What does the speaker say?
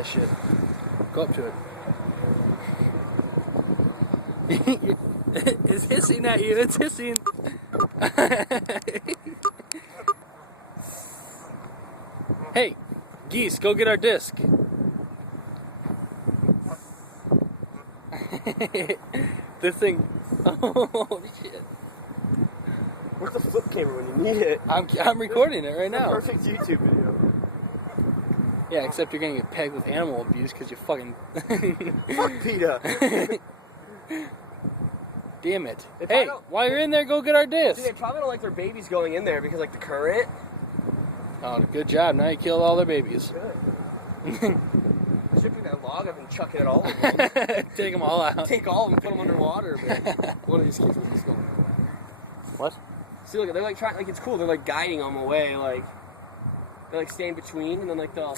that shit. Go up to it. It's hissing at you. It's hissing. Hey, geese, go get our disc. This thing. Oh shit. Where's the flip camera when you need it? I'm recording it right now. Perfect YouTube video. Yeah, except you're gonna get pegged with animal abuse because you fucking. Fuck PETA. Damn it. Hey, while you're in there, go get our disc. Dude, they probably don't like their babies going in there because, like, the current. Oh, good job. Now you killed all their babies. Good. Stripping that log up and chucking it all over them. Take them all out. Take all of them, put them underwater. But one of these kids was just going. What? See, look, they're like trying, like, it's cool. They're like guiding them away, like they're like staying between, and then like they'll